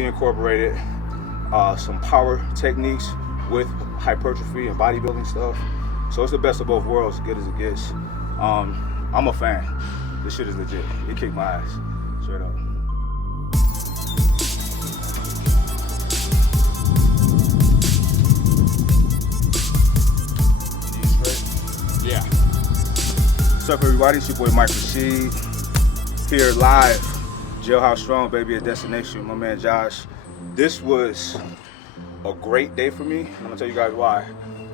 we incorporated some power techniques with hypertrophy and bodybuilding stuff. So it's the best of both worlds, as good as it gets. I'm a fan. This shit is legit. It kicked my ass, straight up. Yeah. What's up, everybody? It's your boy Rashid here live, Jailhouse Strong, baby, a destination. My man Josh. This was a great day for me. I'm gonna tell you guys why.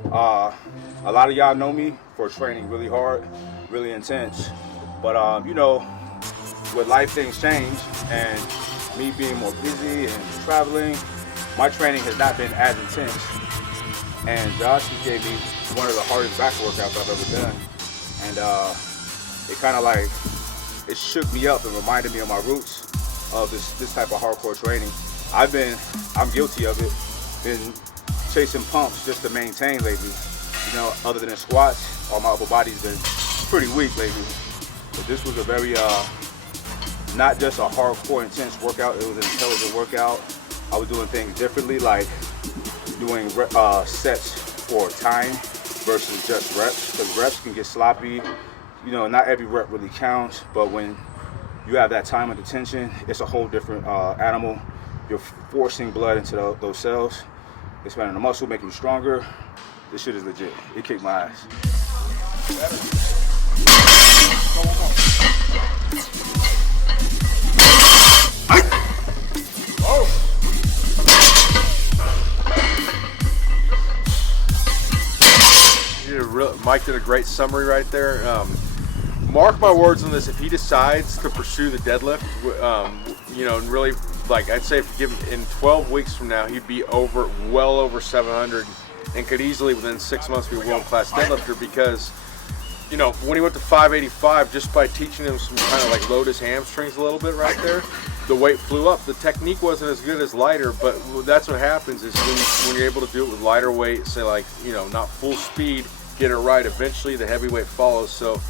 A lot of y'all know me for training really hard, really intense. But you know, with life things change, and me being more busy and traveling, my training has not been as intense. And Josh just gave me one of the hardest back workouts I've ever done. And it kind of like, it shook me up and reminded me of my roots of this type of hardcore training. I'm guilty of it, been chasing pumps just to maintain lately. You know, other than squats, all my upper body's been pretty weak lately. But this was a very, not just a hardcore intense workout, it was an intelligent workout. I was doing things differently, like doing sets for time versus just reps, because reps can get sloppy. You know, not every rep really counts, but when you have that time and attention, it's a whole different animal. You're forcing blood into those cells, expanding the muscle, making you stronger. This shit is legit. It kicked my ass. Go one more. Mike did a great summary right there. Mark my words on this, if he decides to pursue the deadlift, you know, and really, like, I'd say if you give him in 12 weeks from now, he'd be well over 700 and could easily within 6 months be a world-class deadlifter, because, you know, when he went to 585, just by teaching him some kind of like load his hamstrings a little bit right there, the weight flew up. The technique wasn't as good as lighter, but that's what happens is when you're able to do it with lighter weight, say like, you know, not full speed, get it right, eventually the heavyweight follows. So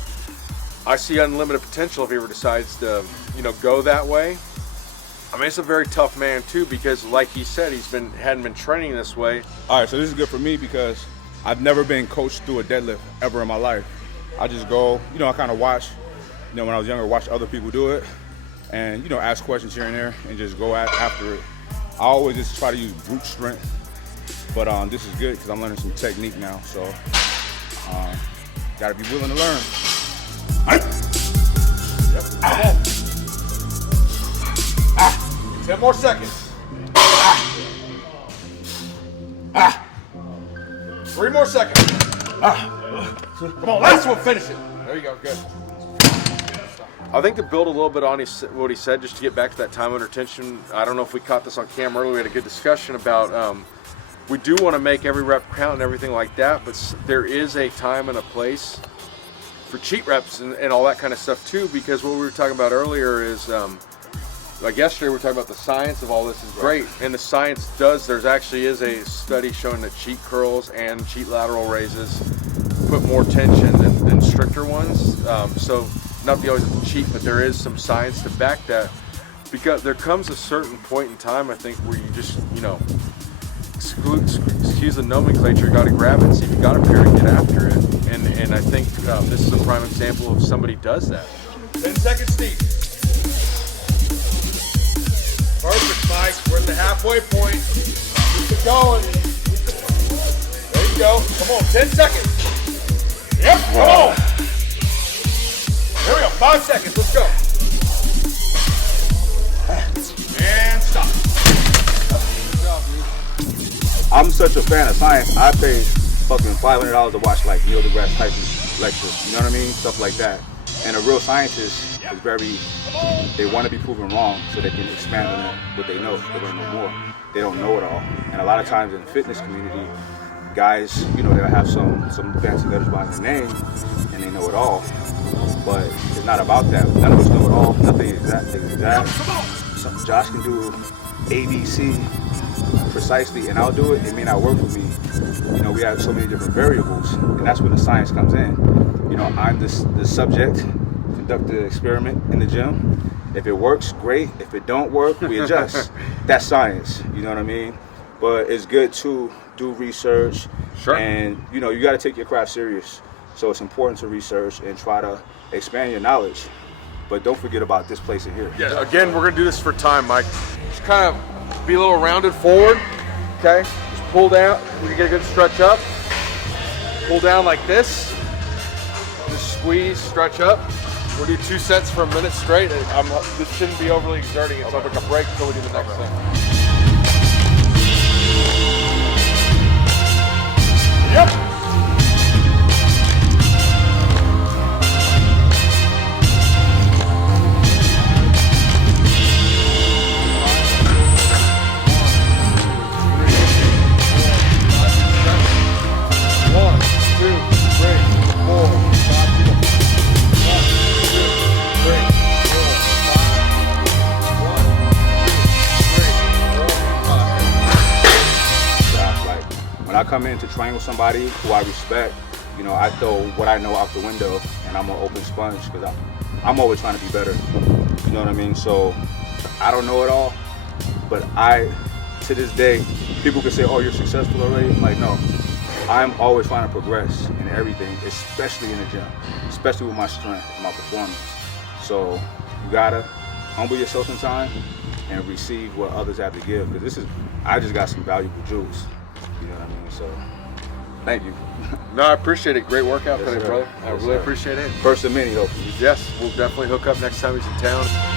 I see unlimited potential if he ever decides to, you know, go that way. I mean, it's a very tough man too, because like he said, hadn't been training this way. All right, so this is good for me because I've never been coached through a deadlift ever in my life. I just go, you know, I kind of watch, you know, when I was younger, watch other people do it and, you know, ask questions here and there and just go after it. I always just try to use brute strength, but this is good because I'm learning some technique now, so gotta be willing to learn. Yep. Come on. 10 more seconds. 3 more seconds. Come on, last one, finish it. There you go, good. I think to build a little bit on what he said, just to get back to that time under tension, I don't know if we caught this on camera earlier, we had a good discussion about we do want to make every rep count and everything like that, but there is a time and a place for cheat reps and all that kind of stuff too, because what we were talking about earlier is, like yesterday we were talking about the science of all this is great, and the science there actually is a study showing that cheat curls and cheat lateral raises put more tension than stricter ones. So not that you always have to cheat, but there is some science to back that, because there comes a certain point in time, I think, where you just, you know, excuse the nomenclature, got to grab it, see if you got a pair and get after it. And I think this is a prime example of somebody does that. 10 seconds, Steve. Perfect, Mike. We're at the halfway point. Keep it going. There you go. Come on, 10 seconds. Yep, come on. Here we go, 5 seconds. Let's go. And stop. I'm such a fan of science. I paid fucking $500 to watch like Neil deGrasse Tyson lectures. You know what I mean? Stuff like that. And a real scientist is they want to be proven wrong so they can expand on what they know. They want to know more. They don't know it all. And a lot of times in the fitness community, guys, you know, they'll have some fancy letters behind their name and they know it all. But it's not about that. None of us know it all. Nothing is exact. So Josh can do ABC precisely, and I'll do it. It may not work for me. You know, we have so many different variables, and that's when the science comes in. You know, I'm the subject, conduct the experiment in the gym. If it works, great. If it don't work, we adjust. That's science, you know what I mean? But it's good to do research. Sure. And, you know, you got to take your craft serious. So it's important to research and try to expand your knowledge. But don't forget about this place in here. Yeah, again, we're gonna do this for time, Mike. Just kind of be a little rounded forward, okay? Just pull down, we can get a good stretch up. Pull down like this. Just squeeze, stretch up. We'll do 2 sets for a minute straight. This shouldn't be overly exerting. It's like a break until we do the next thing. Yep. When I come in to train with somebody who I respect, you know, I throw what I know out the window and I'm an open sponge because I'm always trying to be better. You know what I mean? So I don't know it all, but to this day, people can say, oh, you're successful already. I'm like, no, I'm always trying to progress in everything, especially in the gym, especially with my strength, my performance. So you gotta humble yourself sometime and receive what others have to give, because I just got some valuable jewels. You know what I mean? So, thank you. No, I appreciate it. Great workout Yes, today, sir. brother. I Yes, really sir. appreciate it. First of many, hopefully. Yes, we'll definitely hook up next time he's in town.